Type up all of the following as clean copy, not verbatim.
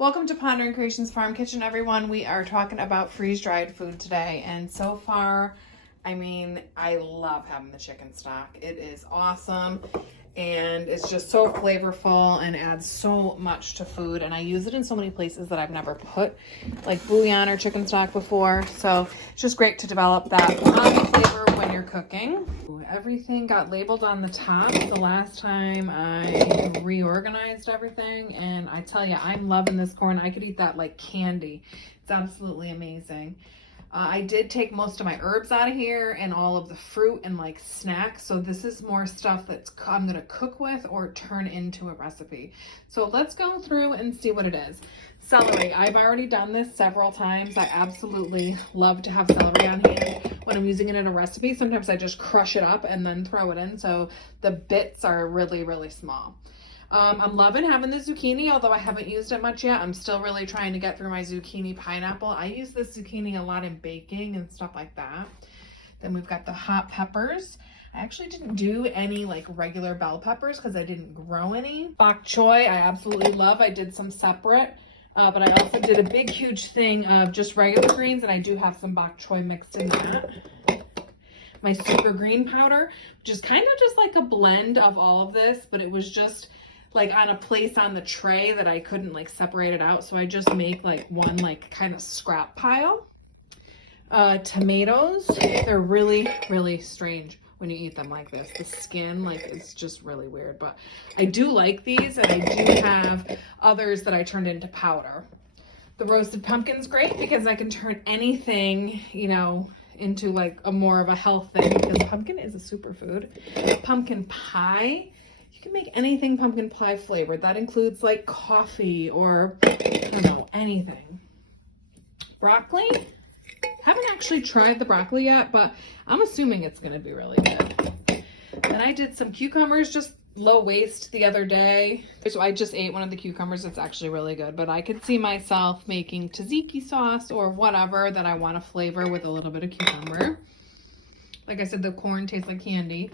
Welcome to Pondering Creations Farm Kitchen, everyone. We are talking about freeze-dried food today, and so far, I love having the chicken stock. It is awesome, and it's just so flavorful and adds so much to food, and I use it in so many places that I've never put, like bouillon or chicken stock before, so it's just great to develop that umami flavor when you're cooking. Everything got labeled on the top the last time I reorganized everything, and I tell you, I'm loving this corn. I could eat that like candy. It's absolutely amazing. I did take most of my herbs out of here and all of the fruit and like snacks, so this is more stuff that's I'm gonna cook with or turn into a recipe. So let's go through and see what it is. Celery. I've already done this several times. I absolutely love to have celery on hand when I'm using it in a recipe. Sometimes I just crush it up and then throw it in, so the bits are really, really small. I'm loving having the zucchini, although I haven't used it much yet. I'm still really trying to get through my zucchini pineapple. I use this zucchini a lot in baking and stuff like that. Then we've got the hot peppers. I actually didn't do any like regular bell peppers because I didn't grow any. Bok choy, I absolutely love. I did some separate, but I also did a big, huge thing of just regular greens, and I do have some bok choy mixed in that. My super green powder, which is kind of just like a blend of all of this, but it was just like on a place on the tray that I couldn't like separate it out. So I just make like one like kind of scrap pile. Tomatoes, they're really, really strange when you eat them like this. The skin, like, it's just really weird, but I do like these, and I do have others that I turned into powder. The roasted pumpkin's great because I can turn anything, you know, into like a more of a health thing, because pumpkin is a superfood. Pumpkin pie, you can make anything pumpkin pie flavored. That includes like coffee or, I don't know, anything. Broccoli, haven't actually tried the broccoli yet, but I'm assuming it's going to be really good. Then I did some cucumbers, just low waste, the other day. So I just ate one of the cucumbers. It's actually really good, but I could see myself making tzatziki sauce or whatever that I want to flavor with a little bit of cucumber. Like I said, the corn tastes like candy.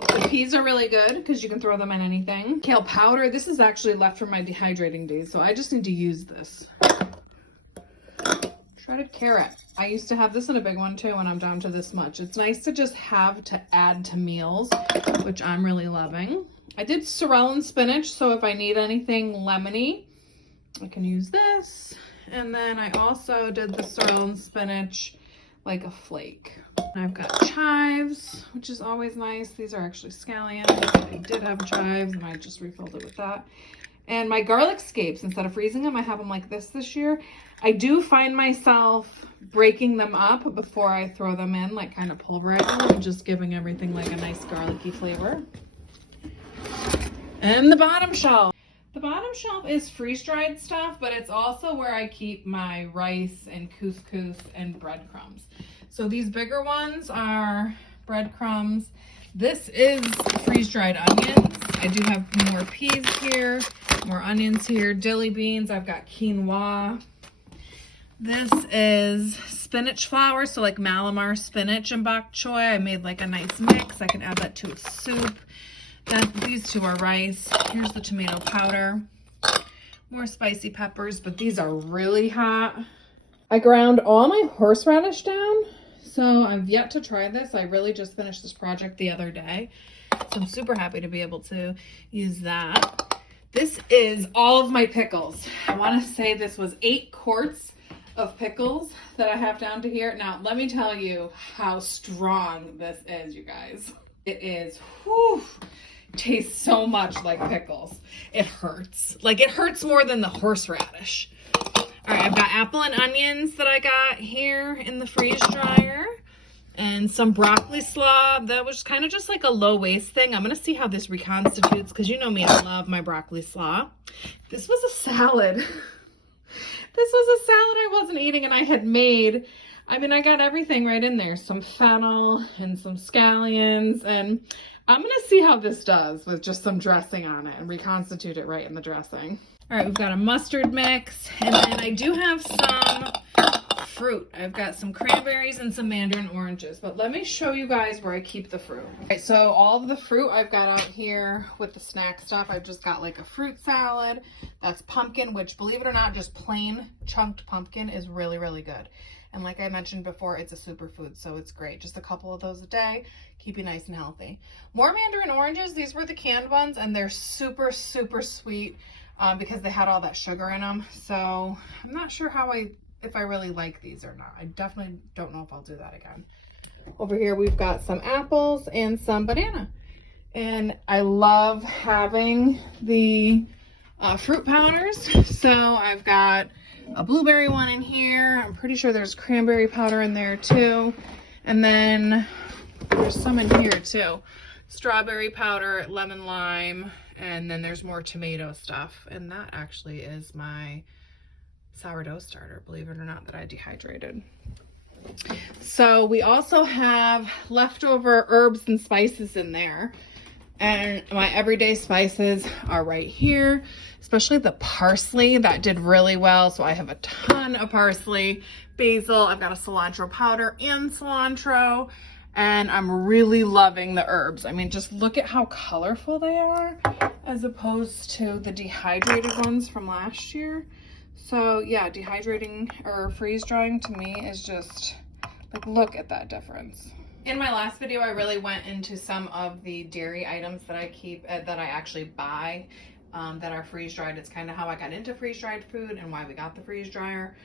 The peas are really good because you can throw them in anything. Kale powder, this is actually left from my dehydrating days, so I just need to use this. Shredded carrot. I used to have this in a big one too, and I'm down to this much. It's nice to just have to add to meals, which I'm really loving. I did sorrel and spinach, so if I need anything lemony, I can use this. And then I also did the sorrel and spinach like a flake. And I've got chives, which is always nice. These are actually scallions. I did have chives, and I just refilled it with that. And my garlic scapes, instead of freezing them, I have them like this year. I do find myself breaking them up before I throw them in, like kind of pulverizing them and just giving everything like a nice garlicky flavor. And the bottom shelf. The bottom shelf is freeze-dried stuff, but it's also where I keep my rice and couscous and breadcrumbs. So these bigger ones are breadcrumbs. This is freeze-dried onions. I do have more peas here, more onions here, dilly beans. I've got quinoa. This is spinach flour, so like Malamar spinach and bok choy. I made like a nice mix. I can add that to a soup. Then these two are rice. Here's the tomato powder. More spicy peppers, but these are really hot. I ground all my horseradish down, so I've yet to try this. I really just finished this project the other day, so I'm super happy to be able to use that. This is all of my pickles. I want to say this was 8 quarts of pickles that I have down to here. Now, let me tell you how strong this is, you guys. It is, whew, tastes so much like pickles. It hurts. Like, it hurts more than the horseradish. All right, I've got apple and onions that I got here in the freeze dryer, and some broccoli slaw. That was kind of just like a low waste thing. I'm gonna see how this reconstitutes, because you know me, I love my broccoli slaw. This was a salad. This was a salad I wasn't eating and I had made. I mean, I got everything right in there. Some fennel and some scallions, and I'm gonna see how this does with just some dressing on it and reconstitute it right in the dressing. All right, we've got a mustard mix, and then I do have some fruit. I've got some cranberries and some mandarin oranges, but let me show you guys where I keep the fruit. Okay, so all of the fruit I've got out here with the snack stuff. I've just got like a fruit salad. That's pumpkin, which believe it or not, just plain chunked pumpkin is really, really good. And like I mentioned before, it's a superfood, so it's great. Just a couple of those a day, keep you nice and healthy. More mandarin oranges. These were the canned ones, and they're super, super sweet because they had all that sugar in them. So I'm not sure if I really like these or not. I definitely don't know if I'll do that again. Over here, we've got some apples and some banana. And I love having the fruit powders. So I've got a blueberry one in here. I'm pretty sure there's cranberry powder in there too. And then there's some in here too. Strawberry powder, lemon lime, and then there's more tomato stuff. And that actually is my sourdough starter, believe it or not, that I dehydrated. So we also have leftover herbs and spices in there. And my everyday spices are right here, especially the parsley. That did really well. So I have a ton of parsley, basil. I've got a cilantro powder and cilantro. And I'm really loving the herbs. I mean, just look at how colorful they are as opposed to the dehydrated ones from last year. So yeah, dehydrating or freeze drying to me is just like, look at that difference. In my last video, I really went into some of the dairy items that I keep, that I actually buy, that are freeze dried. It's kind of how I got into freeze dried food and why we got the freeze dryer.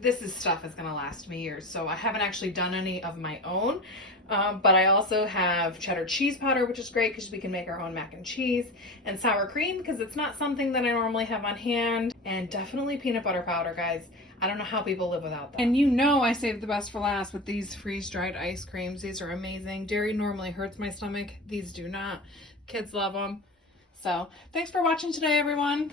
This stuff is gonna last me years. So I haven't actually done any of my own, but I also have cheddar cheese powder, which is great because we can make our own mac and cheese, and sour cream because it's not something that I normally have on hand, and definitely peanut butter powder, guys. I don't know how people live without that. And you know I saved the best for last with these freeze-dried ice creams. These are amazing. Dairy normally hurts my stomach. These do not. Kids love them. So thanks for watching today, everyone.